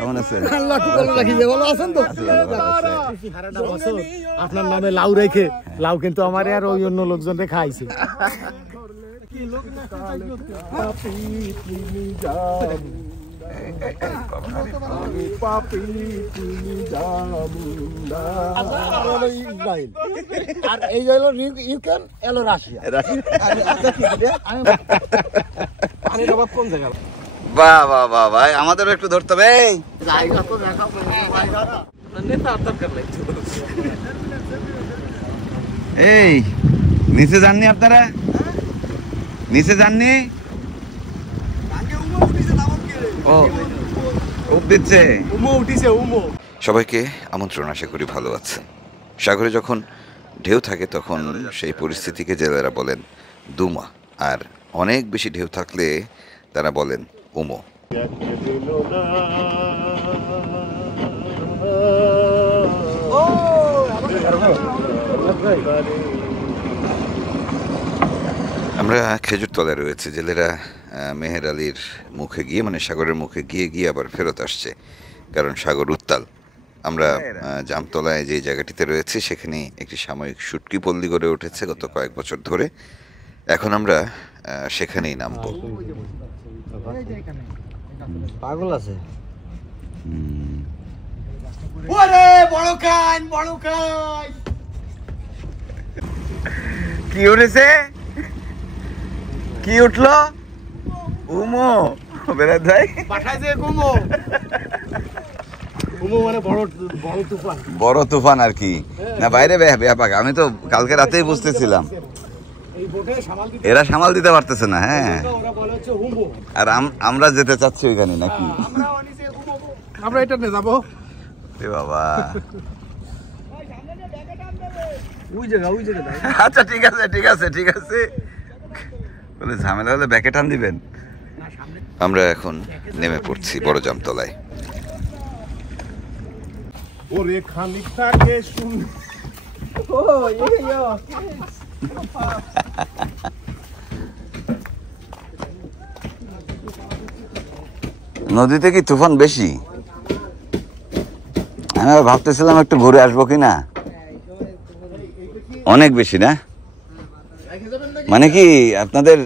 কেমন আছেন? আপনার নামে লাউ রেখে লাউ কিন্তু আমার আর ওই অন্য লোকজন খাইছে। আর এই হলো ইউক্রেন এলো রাশিয়া। পানির অভাব কোন জায়গায়? বাহ বাহ বাহ ভাই, আমাদেরও একটু ধরতে হবে। জায়গা তো দেখাও নেতা দরকার নাই। এই নিচে যাননি আপনারা? নিচে যাননি? ও দিচ্ছে সবাইকে আমন্ত্রণ, আশা করি ভালো আছেন। সাগরে যখন ঢেউ থাকে তখন সেই পরিস্থিতিকে জেলেরা বলেন দুমা, আর অনেক বেশি ঢেউ থাকলে তারা বলেন উমো। আমরা খেজুর তলায় রয়েছে। জেলেরা মেহের আলীর মুখে গিয়ে, মানে সাগরের মুখে গিয়ে গিয়ে আবার ফেরত আসছে, কারণ সাগর উত্তাল। আমরা জামতলায় যে জায়গাটিতে রয়েছে সেখানে একটি সাময়িক শুটকি পল্লী গড়ে উঠেছে গত কয়েক বছর ধরে। এখন আমরা সেখানেই নামবো। পাগল আছে। কি উঠেছে? কি উঠলো? উমো। বেরাত ভাই পাঠায় যে উমো। উমো মানে বড় বড় তুফান। বড় তুফান আর কি না, বাইরে ব্যাপাক। আমি তো কালকে রাতেই বুঝতেছিলাম এরা সামাল দিতে পারতেছে না। হ্যাঁ, আর আমরা যেতে চাচ্ছি ওইখানে নাকি? আমরা এটা নিয়ে যাবো বাবা। ওই জায়গা আচ্ছা ঠিক আছে ঠিক আছে ঠিক আছে, বলে ঝামেলা হলে ব্যাকে টান দিবেন। আমরা এখন নেমে পড়ছি বড় জামতলায়। ওরে খানিকটাকে শুন। নদীতে কি তুফান বেশি? আমি ভাবতেছিলাম একটু ঘুরে আসবো কিনা। অনেক বেশি না? মানে কি আপনাদের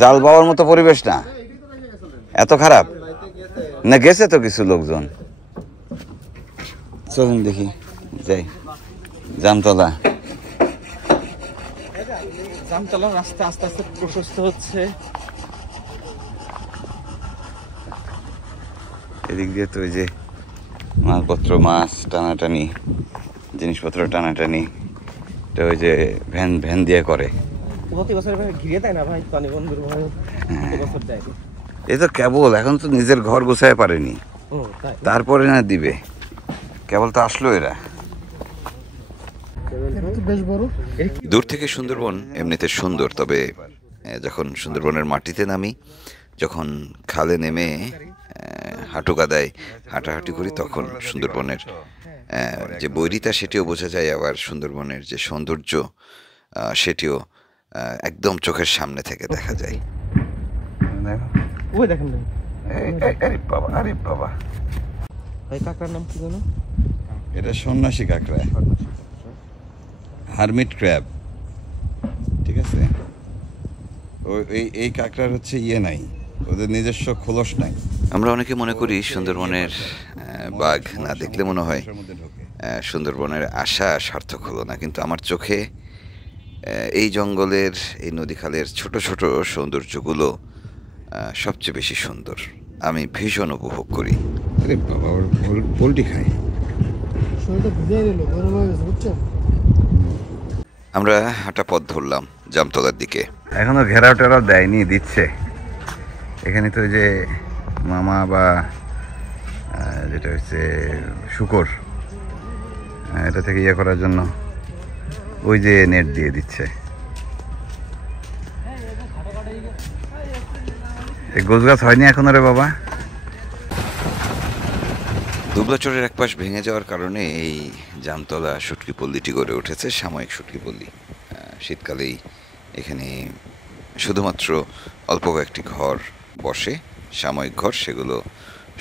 জাল পাওয়ার মতো পরিবেশ না? এত খারাপ না? গেছে তো কিছু লোকজন। চলুন দেখি যাই। জামতলা রাস্তা আস্তে আস্তে প্রশস্ত হচ্ছে। এদিক দিয়ে তো ওই যে মালপত্র, মাছ টানাটানি, জিনিসপত্র টানাটানি, তো ওই যে ভ্যান দিয়ে করে। প্রতি বছর ঘিরে দেয় না ভাই পানি বন্ধুর ভাই? বছর দেয়। এই তো কেবল এখন তো নিজের ঘর গোছায় পারেনি, তারপরে না দিবে। কেবল তো আসলো এরা। দূর থেকে সুন্দরবন এমনিতে সুন্দর, তবে যখন সুন্দরবনের মাটিতে নামি, যখন খালে নেমে হাঁটু কাদায় হাঁটাহাঁটি করি, তখন সুন্দরবনের যে বৈরিতা সেটিও বোঝা যায়, আবার সুন্দরবনের যে সৌন্দর্য সেটিও একদম চোখের সামনে থেকে দেখা যায়। ওই দেখেন আরে বাবা, আরে বাবা, ভাই কাঁকড়ার নাম কি জানো? এটা সন্ন্যাসী কাঁকড়া, হারমিট ক্র্যাব। ঠিক আছে, এই কাঁকড়ার হচ্ছে নাই, ওদের নিজস্ব খোলস নাই। আমরা অনেকে মনে করি সুন্দরবনের বাঘ না দেখলে মনে হয় সুন্দরবনের আশা সার্থক হলো না, কিন্তু আমার চোখে এই জঙ্গলের, এই নদী খালের ছোট ছোট সৌন্দর্যগুলো সবচেয়ে বেশি সুন্দর। আমি ভীষণ উপভোগ করি। আরে বাবা, পোল্ট্রি খায়। আমরা হাঁটা পথ ধরলাম জামতলার দিকে। এখনো ঘেরাও টেরাও দেয়নি, দিচ্ছে। এখানে তো যে মামা বা যেটা হচ্ছে শুকর, এটা থেকে ইয়ে করার জন্য ওই যে নেট দিয়ে দিচ্ছে। গোছ গাছ হয়নি এখনো রে বাবা। দুবলাচরের এক পাশ ভেঙে যাওয়ার কারণে এই জামতলা শুটকি পল্লীটি গড়ে উঠেছে, সাময়িক শুটকি পল্লী। শীতকালেই এখানে শুধুমাত্র অল্প কয়েকটি ঘর বসে, সাময়িক ঘর, সেগুলো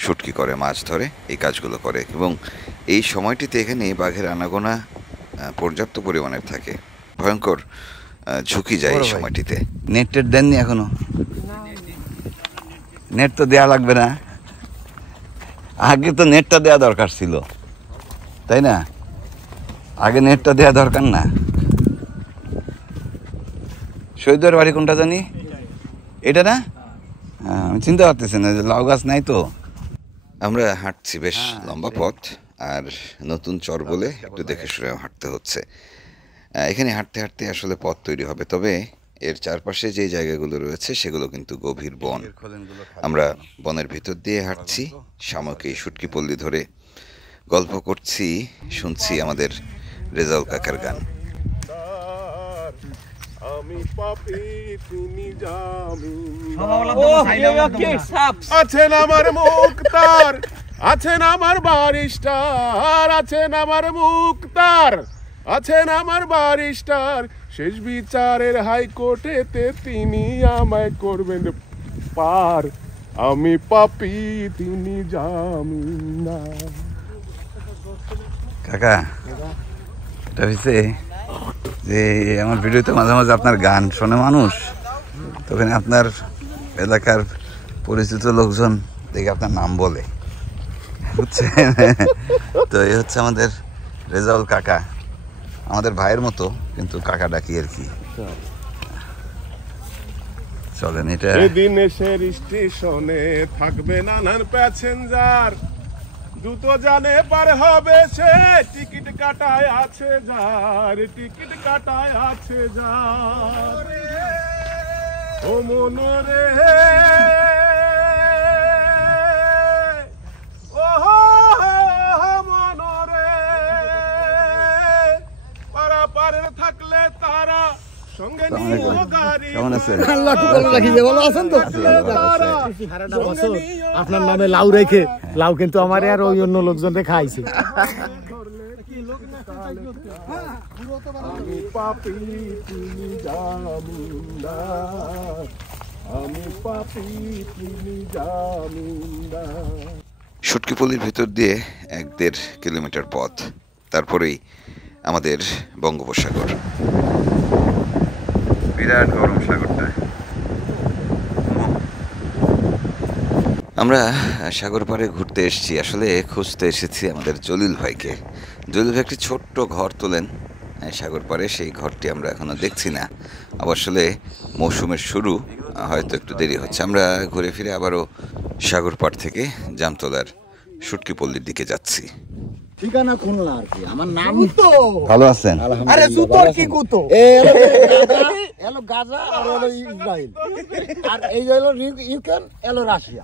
শুটকি করে, মাছ ধরে, এই কাজগুলো করে। এবং এই সময়টিতে এখানে বাঘের আনাগোনা পর্যাপ্ত পরিমাণের থাকে। ভয়ঙ্কর ঝুঁকি যায় এই সময়টিতে। নেট টেট দেননি এখনো? নেট তো দেওয়া লাগবে না, আগে তো নেটটা দেওয়া দরকার ছিল, তাই না? আগে নেটটা দেওয়া দরকার না? শহীদের বাড়ি কোনটা জানি? এটা না? হ্যাঁ, আমি চিন্তা করতেছি না যে লাউ গাছ নাই তো। আমরা হাঁটছি বেশ লম্বা পথ, আর নতুন চর বলে একটু দেখে শুনে হাঁটতে হচ্ছে। এখানে হাঁটতে হাঁটতে আসলে পথ তৈরি হবে, তবে এর চারপাশে যে জায়গাগুলো রয়েছে সেগুলো কিন্তু গভীর বন। আমরা বনের ভিতর দিয়ে হাঁটছি, শামুক এই শুটকি পল্লী ধরে গল্প করছি, শুনছি আমাদের রেজাউল কাকার গান। আমি পাপী তুমি আছেন আমার মুক্তার, আছেন আমার বারিস্টার, আছেন আমার মুক্তার, আছেন আমার বারিস্টার, শেষ বিচারের হাইকোর্টেতে তিনি আমায় করবেন পার। আমি পাপী তিনি জামিনদার। কাকা, এটা হয়েছে যে আমার ভিডিওতে মাঝে মাঝে আপনার গান শোনে মানুষ, তখন আপনার এলাকার পরিচিত লোকজন দেখে আপনার নাম বলে, বুঝছেন? তো এই হচ্ছে আমাদের রেজাউল কাকা, আমাদের ভাইয়ের মতো, কিন্তু কাকা ডাকি আর কি। চলেন, এটা এদিন এসে স্টেশনে থাকবে নানান প্যাসেঞ্জার, দ্রুত জানে পার হবে সে, টিকিট কাটায় আছে যার, টিকিট কাটায় আছে যার। ও মনরে ও মনরে, পারা পারে থাকলে তারা সঙ্গে নিও গাড়ি। কেমন আছেন? ভালো আছেন তো? আপনার নামে লাউ রেখে, লাউ কিন্তু আমার আর ওই অন্য লোকজনকে খাইছে। আমি পাপী তুমি জামিনদার, আমি পাপী তুমি জামিনদার। শুটকিপল্লির ভিতর দিয়ে 1-1.5 কিলোমিটার পথ, তারপরেই আমাদের বঙ্গোপসাগর। বিরাট গরম সাগরটা। আমরা সাগর পাড়ে ঘুরতে এসেছি, আসলে খুঁজতে এসেছি আমাদের জলিল ভাইকে। জলিল ভাই একটি ছোট্ট ঘর তোলেন সাগর পাড়ে, সেই ঘরটি আমরা এখনো দেখছি না। আবার আসলে মৌসুমের শুরু, হয়তো একটু দেরি হচ্ছে। আমরা ঘুরে ফিরে আবারও সাগর পাড় থেকে জামতলার শুটকিপল্লির দিকে যাচ্ছি। ঠিকানা খুলনা আর কি। আমার নাম তো ভালো আছেন? আরে জুতোর কি কুতো, এলো গাজা আর এলো ইসরায়েল, আর এই হলো ইউক্রেন, এলো রাশিয়া,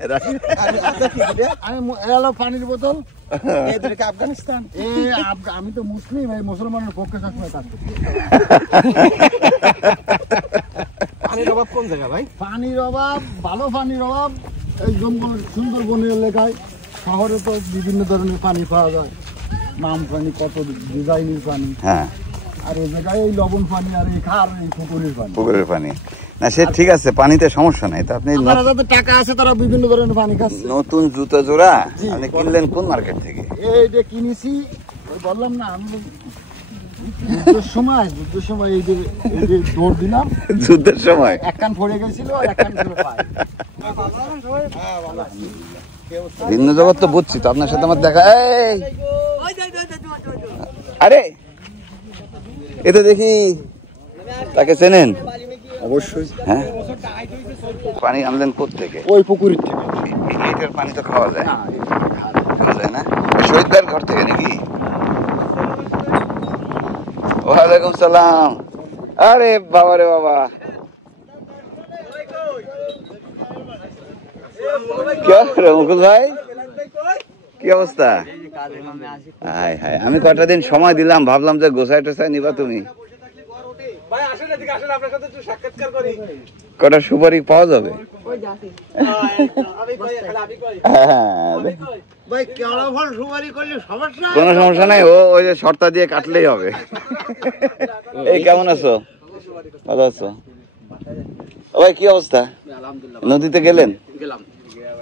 আমি এলো পানির বোতল, আফগানিস্তান। আমি তো মুসলিম, এই মুসলমানের পক্ষে সবসময় কাজ করি। পানির অভাব কোন জায়গা ভাই? পানির অভাব, ভালো পানির অভাব এই জঙ্গল সুন্দরবনের এলাকায়। শহরে তো বিভিন্ন ধরনের পানি পাওয়া যায়, নাম পানি, কত ডিজাইনের পানি। হ্যাঁ, আর এই জায়গায় এই লবণ পানি, আর এই খার, এই পুকুরের পানি। পুকুরের পানি না, সে ঠিক আছে, পানিতে সমস্যা নাই। তো আপনি আপনারা যাদের টাকা আছে তারা বিভিন্ন ধরনের পানি খাচ্ছে। নতুন জুতো জোড়া আপনি কিনলেন কোন মার্কেট থেকে? এইটা কিনেছি, ওই বললাম না আমি যুদ্ধের সময় এই যে দৌড় দিলাম, যুদ্ধের সময় এক কান পড়ে গেছিল, এক কান ছিল পায়। ভিন্ন জগৎ তো বুঝছি, তো আপনার সাথে আমার দেখা। এই আরে এ তো দেখি তাকে চেনেন? অবশ্যই। হ্যাঁ, পানি আনলেন কোত্থেকে? ওই পুকুরের থেকে। এটার পানি তো খাওয়া যায়? খাওয়া যায় না। শহীদ ভাইয়ের ঘর থেকে নাকি? ওয়ালাইকুম সালাম। আরে বাবা রে বাবা, মুকুল ভাই কি অবস্থা? হাই হাই, আমি কটা দিন সময় দিলাম, ভাবলাম যে গোসাই টোসাই নিবা তুমি। কটা সুপারি পাওয়া যাবে? কোনো সমস্যা নাই, ওই যে শর্তা দিয়ে কাটলেই হবে। এই কেমন আছো? ভালো আছো? ভাই কি অবস্থা? নদীতে গেলেন?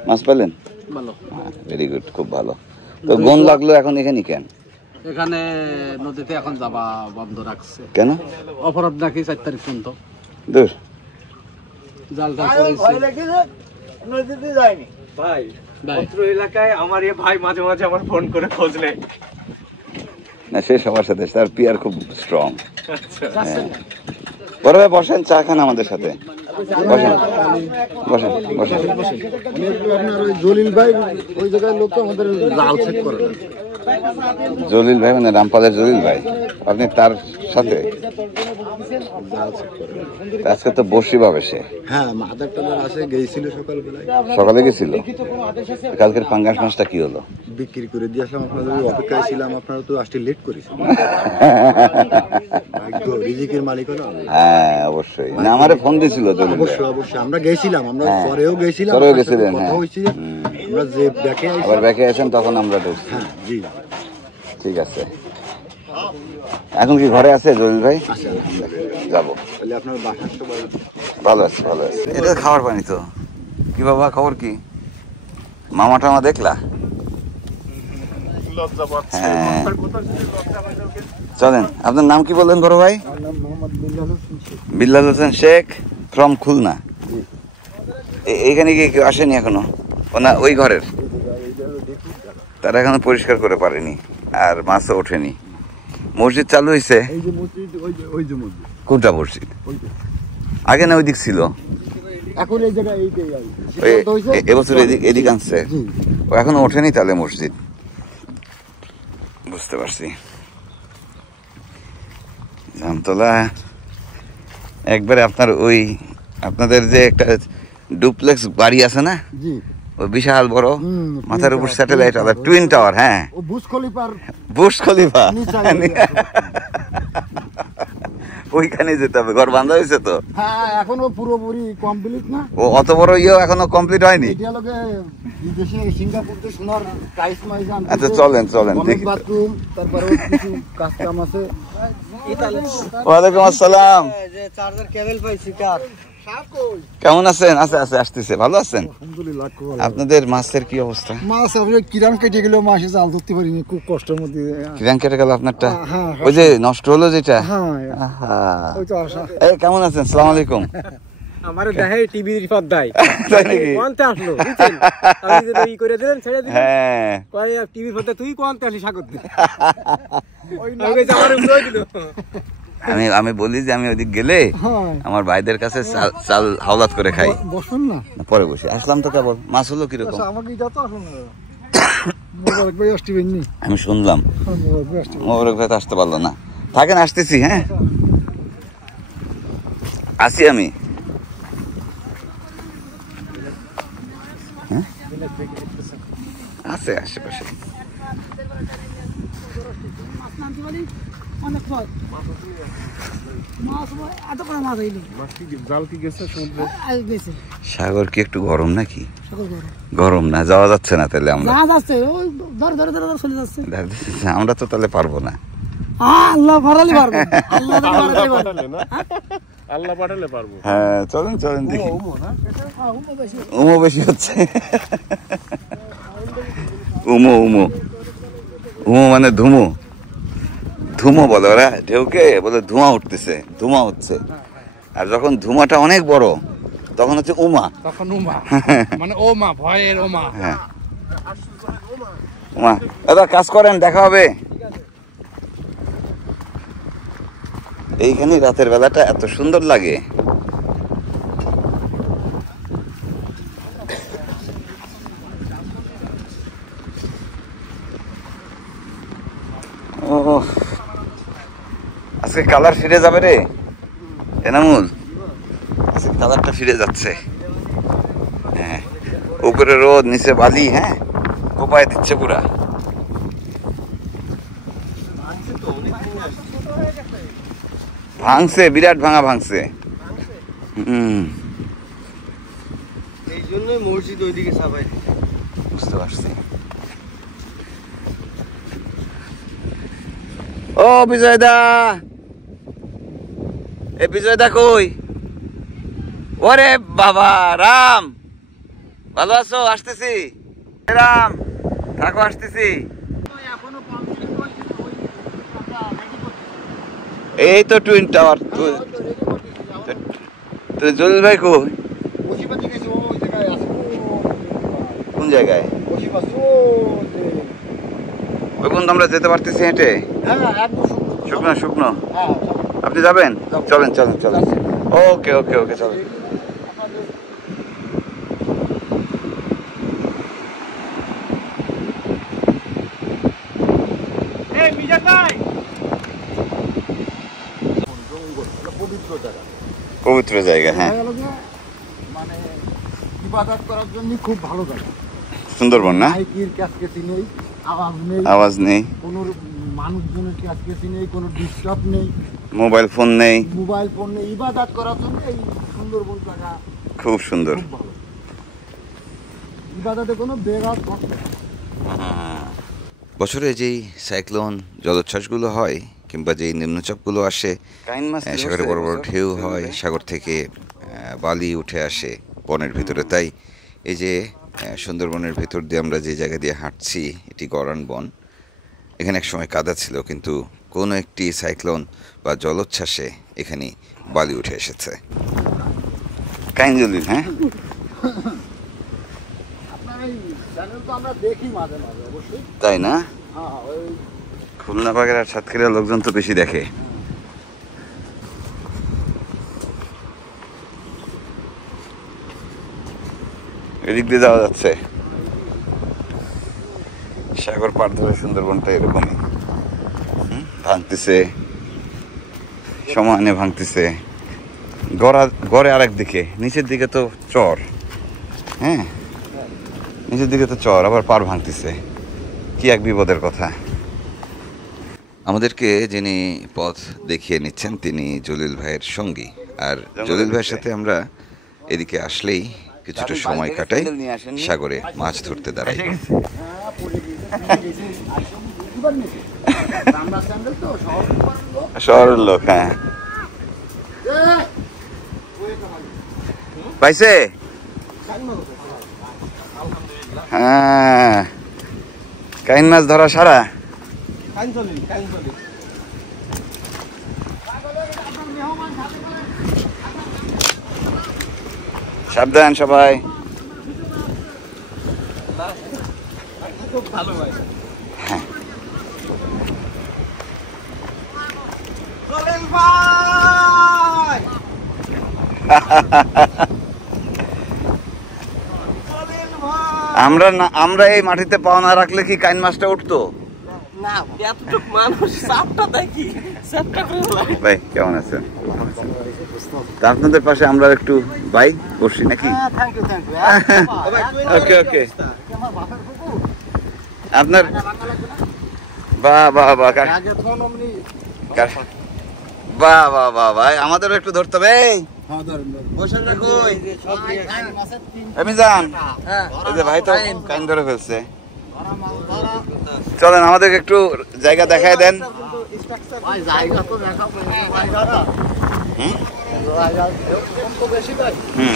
মাছ পেলেন? ভালো। ভেরি গুড, খুব ভালো। তো গন লাগলো এখন এখানে কেন? এখানে নদীতে এখন যাবা বন্ধ রাখছে। কেন? অপরাধ নাকি 4 তারিখ পর্যন্ত। দূর। জাল পড়েছে। নদীতে যায়নি ভাই। অত্র এলাকায় আমার এ ভাই মাঝে মাঝে আমার ফোন করে খোঁজ নেয়। না, সে সবার সাথে, তার পিয়ার খুব স্ট্রং। বড় ভাই বসেন, চা খান আমাদের সাথে। বসেন বসেন বসেন। আপনার ওই জলিল ভাই ওই জায়গায় লোক তো আমাদের জাল চেক করে। জলিল ভাই মানে রামপালের জলিল ভাই, আপনি তার সাথে? আজকে তো বসি পাবে সে। হ্যাঁ, মাদার টাদার আসে গেছিল সকালবেলায়। সকালে গেছিল। কালকের পাঙ্গাস মাছটা কি হলো? বিক্রি করে দিয়ে আসলাম, আপনাদের অপেক্ষায় ছিলাম, আপনারা তো আসতে লেট করেছেন। রিজিকের মালিক হলো। হ্যাঁ অবশ্যই, না আমারে ফোন দিছিল জলিল ভাই। অবশ্যই অবশ্যই, আমরা গেছিলাম, আমরা পরেও গেছিলাম, পরেও গেছিলেন, কথা হ্যাঁ। হয়েছে আমরা যে ব্যাকে আবার ব্যাকে আছেন তখন আমরা ঢুকছি। হ্যাঁ জি, ঠিক আছে। এখন কি ঘরে আছে জলিল ভাই? যাবো। তাহলে আপনার বাসার সবাই ভালো আছে, ভালো আছে। এটা খাওয়ার পানি তো। কি বাবা, খবর কি? মামা টামা দেখলা? লজ্জা পাচ্ছে। হ্যাঁ। কথার কথা শুনে লজ্জা পাইলো ওকে। চলেন, আপনার নাম কি বললেন বড় ভাই? আমার নাম মোহাম্মদ বিল্লাল হোসেন শেখ। বিল্লাল হোসেন শেখ ফ্রম খুলনা। এইখানে কি কেউ আসেনি এখনো? ও না, ওই ঘরের তারা এখনো পরিষ্কার করে পারেনি, আর মাছও ওঠেনি। মসজিদ চালু হয়েছে? এই যে মসজিদ, ওই যে মসজিদ। কোনটা মসজিদ? আগে না ওই দিক ছিল? এখন এই জায়গায় এইটাই এবছর এদিক আনছে। ও এখনো ওঠেনি তাহলে মসজিদ। বুঝতে পারছি। জামতলা একবারে আপনার ওই আপনাদের যে একটা ডুপ্লেক্স বাড়ি আছে না, জি, ওই বিশাল বড় মাথার উপর স্যাটেলাইট আলাদা টুইন টাওয়ার। হ্যাঁ, ও বুর্জ খলিফার বুর্জ খলিফা, নিচে। ওইখানে যেতে হবে। ঘর বান্ধা হয়েছে তো? হ্যাঁ, এখনো পুরোপুরি কমপ্লিট না। ও অত বড় ইয়েও এখনো কমপ্লিট হয়নি। এটা লোকে বিদেশে সিঙ্গাপুর থেকে সোনার টাইস মাইজ আনতে। আচ্ছা চলেন চলেন অনেক দেখি। বাথরুম, তারপরে কিছু কাজ কাম আছে। ওয়ালাইকুম আসসালাম। যে চার্জার কেবল পাইছি কার? কেমন আছেন? আছে আছে, আসতেছে। ভালো আছেন? আলহামদুলিল্লাহ। আপনাদের মাছের কি অবস্থা? মাছ আমরা কিরাম কেটে গেলেও মাসে জাল ধরতে পারিনি, খুব কষ্টের মধ্যে। কিরান কেটে গেল আপনারটা? হ্যাঁ, ওই যে নষ্ট হলো যেটা? হ্যাঁ, আহা। ওই তো আশা। এই কেমন আছেন? সালাম আলাইকুম। আমারে দেখে টিভির পর্দায় তাই নাকি? কোনতে আসলো বুঝছেন? আমি যে ই করে দিলেন, ছেড়ে দিলেন, হ্যাঁ, কয় টিভির পর্দায় তুই কোনতে আসলি স্বাগত দিতে। ওই না আমার উপরে দিল। আমি বলি যে আমি ওইদিক গেলে হ্যাঁ, আমার ভাইদের কাছে চাল হাওলাত করে খাই। বসুন না। না, পরে বসি। আসলাম তো কেবল। মাছ হলো কিরকম? আচ্ছা, আমাকে এটা তো আসুন না। মোবারক ভাই আসতে পারেননি। আমি শুনলাম হ্যাঁ, মোবারক ভাই আসতে মোবারক ভাই তো আসতে পারলো না। থাকেন, আসতেছি। হ্যাঁ, আসি আমি। হ্যাঁ? আছে আশেপাশে। জাল কি গেছে সমুদ্রে? সাগর কি একটু গরম নাকি? গরম না, যাওয়া যাচ্ছে না তাহলে আমরা? আমরা তো তাহলে পারবো না। আল্লাহ ফারালি পারবে। আল্লাহ পাঠালে পারবো। হ্যাঁ, চলেন চলেন দেখি। উমো বেশি হচ্ছে। উমো উমো উমো মানে ধুমো। ধুমো বলে ওরা, ঢেউকে বলে ধোঁয়া উঠতেছে, ধোঁয়া হচ্ছে। আর যখন ধোঁয়াটা অনেক বড় তখন হচ্ছে উমা। তখন উমা মানে ও মা, ভয়ের ও মা। হ্যাঁ, উমা। দাদা কাজ করেন, দেখা হবে। এইখানে রাতের বেলাটা এত সুন্দর লাগে। ও, আজকে কালার ফিরে যাবে রে এনামুল। আজকে কালারটা ফিরে যাচ্ছে। হ্যাঁ, উপরে রোদ, নিচে বালি। হ্যাঁ, কোপায় দিচ্ছে পুরা। ভাঙছে, বিরাট ভাঙা ভাঙছে। এই জন্যই মসজিদ ওইদিকে সাবাই। বুঝতে পারছি। ও বিজয় দা, এ বিজয় দা কই? ওরে বাবা রাম, ভালো আছো? আসতেছি। রাম থাকো, আসতেছি। এই তো টুইন টাওয়ার। তো জলিল ভাই কই? কোন জায়গায়? ওই পর্যন্ত আমরা যেতে পারতেছি হেঁটে? শুকনো শুকনো। আপনি যাবেন? চলেন চলেন চলেন। ওকে ওকে ওকে চলেন। পবিত্র জায়গা, হ্যাঁ। মানে ইবাদত করার জন্য খুব ভালো জায়গা। সুন্দরবন না? মাইকের ক্যাচকেচি নেই, আওয়াজ নেই, কোনো মানুষজনের ক্যাচকেচি নেই, কোনো ডিস্টার্ব নেই, মোবাইল ফোন নেই। মোবাইল ফোন নেই। ইবাদত করার জন্য এই সুন্দরবন জায়গা খুব সুন্দর। খুব ভালো। ইবাদতে কোনো বেঘাত থাকে না। বছরে যেই সাইক্লোন জলোচ্ছ্বাসগুলো হয় কিংবা যেই নিম্নচাপগুলো আসে, সাগরে বড় বড় ঢেউ হয়, সাগর থেকে বালি উঠে আসে বনের ভিতরে। তাই এই যে সুন্দরবনের ভিতর দিয়ে আমরা যে জায়গা দিয়ে হাঁটছি, এটি গরান বন। এখানে এক সময় কাদা ছিল, কিন্তু কোনো একটি সাইক্লোন বা জলোচ্ছ্বাসে এখানে বালি উঠে এসেছে। কাইনজলিল, হ্যাঁ। আপনার এই চ্যানেল তো আমরা দেখি মাঝে মাঝে, অবশ্যই। তাই না? হ্যাঁ, ওই খুলনা বাগের আর সাতক্ষীরার লোকজন তো বেশি দেখে। এদিক দিয়ে যাওয়া যাচ্ছে। সাগর পার ধরে সুন্দরবনটা এরকমই ভাঙতেছে, সমানে ভাঙতেছে। গড়ে আরেক দিকে, নিচের দিকে তো চর, হ্যাঁ, নিচের দিকে তো চর, আবার পার ভাঙতেছে। কি এক বিপদের কথা। আমাদেরকে যিনি পথ দেখিয়ে নিচ্ছেন তিনি জলিল ভাইয়ের সঙ্গী। আর জলিল ভাইয়ের সাথে আমরা এদিকে আসলেই কিছুটা সময় কাটাই, সাগরে মাছ ধরতে দাঁড়াই। শহরের লোক, হ্যাঁ। পাইছে? হ্যাঁ, কাইন মাছ ধরা সারা। সাবধান সবাই। আমরা এই মাটিতে পাও না রাখলে কি কাইন মাছটা উঠতো? ভাই কেমন আছেন? আপনাদের পাশে আমরা একটু বাইক বসছি নাকি? ওকে ওকে। আপনার বাহ বাহ বাহ বাহ বাহ বাহ ভাই, আমাদেরও একটু ধরতে হবে। ভাই তো কাইন ধরে ফেলছে। চলেন আমাদেরকে একটু জায়গা দেখায় দেন।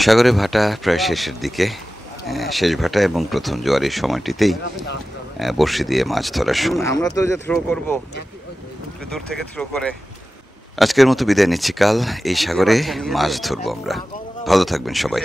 সাগরে ভাটা প্রায় শেষের দিকে, শেষ ভাটা এবং প্রথম জোয়ারের সময়টিতেই বড়শি দিয়ে মাছ ধরার সময়। আমরা তো যে থ্রো করবো, দূর থেকে থ্রো করে। আজকের মতো বিদায় নিচ্ছি। কাল এই সাগরে মাছ ধরবো আমরা। ভালো থাকবেন সবাই।